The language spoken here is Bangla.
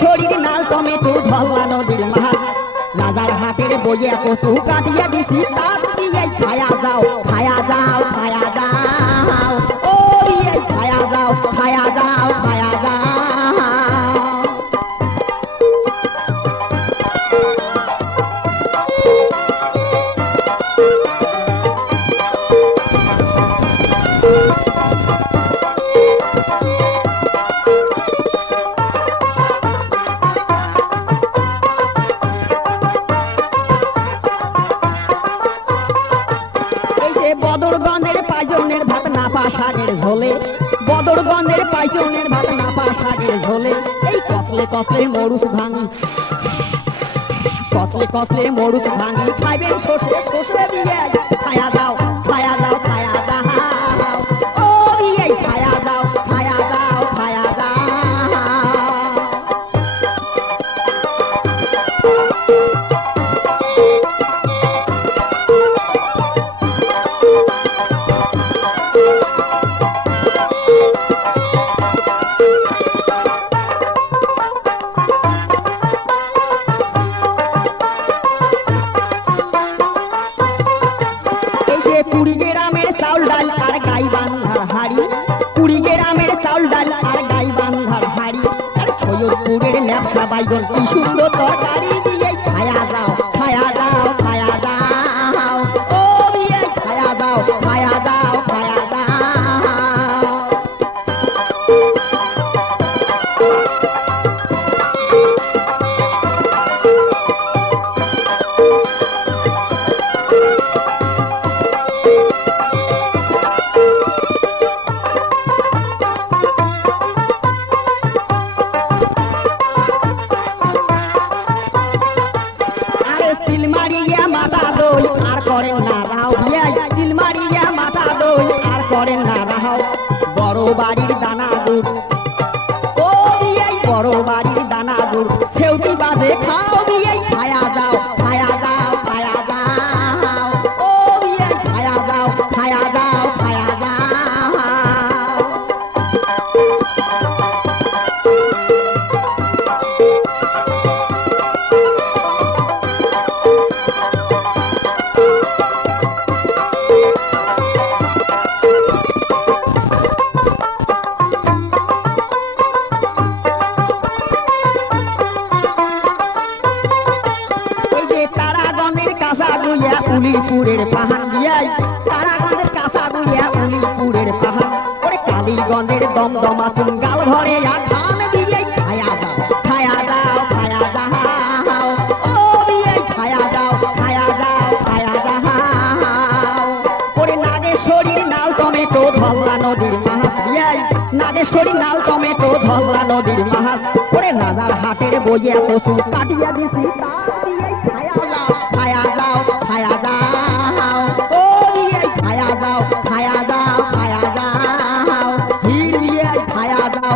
শরীর নাল টমেটো ধল্লা নদীর মাছ রাজার হাটের বইয়ে কচু কাটিয়া দিছি তার দিয়ে খায়া যাও খায়া যাও খায়া যাও ও খায়া যাও খায়া যাও খায়া যাও বদরগঞ্জের পাইজনের ভাত নাপা শাকের ঝোলে বদরগঞ্জের পাইজনের ভাত নাপা শাকের ঝোলে এই কসলে কসলে মরুচ ভাঙি কসলে কসলে মরুচ ভাঙি খাইবেন সর্ষে সর্ষে দিয়ে খায়া দাও খায়া দাও খায়া দাও ও এই খায়া দাও খায়া দাও খায়া দাও কুড়ি গ্রামের চাউল ডাল আর গাই বান্ধার হাড়ি কুড়ি গ্রামের চাউল ডাল আর গাই বান্ধার হাড়ি আর সৈয়দপুরের ল্যাপসা বাইগন কি সুন্দর তরকারি দিয়ে খায়া দাও খায়া দাও খায়া দাও ও খায়া দাও খায়া দাও খায়া দাও সিলমারিয়া মাথা দই আর করেন না রাও সিলমারিয়া মাথা দই আর করেন না রাও বড় বাড়ির দানা গুড় ও বড় বাড়ির দানা গুড় সেউটি বাজে খাও খায়া যাও খায়া যাও খায়া যাও ও খায়া যাও খায়া যাও খায়া যাও উলিপুরের পাহাড় দিয়াই তারাগঞ্জের কাঁচা গুলিয়া উলিপুরের পাহাড় ওরে কালীগঞ্জের দমদমা চুঙ্গাল ঘরে খান দিয়ে খায়া যাও খায়া যাও খায়া যাও ও খায়া যাও খায়া যাও খায়া যাও ওরে নাগেশ্বরীর নাল টমেটো ধল্লা নদীর মাছ দিয়াই নাগেশ্বরীর নাল টমেটো ধল্লা নদীর মাছ ওরে রাজার হাটের বইয়া কচু কাটিয়া দিছি খায়া যাও খায়া যাও ও খায়া যাও খায়া যাও খায়া যাও হিড় দিয়ে খায়া যাও।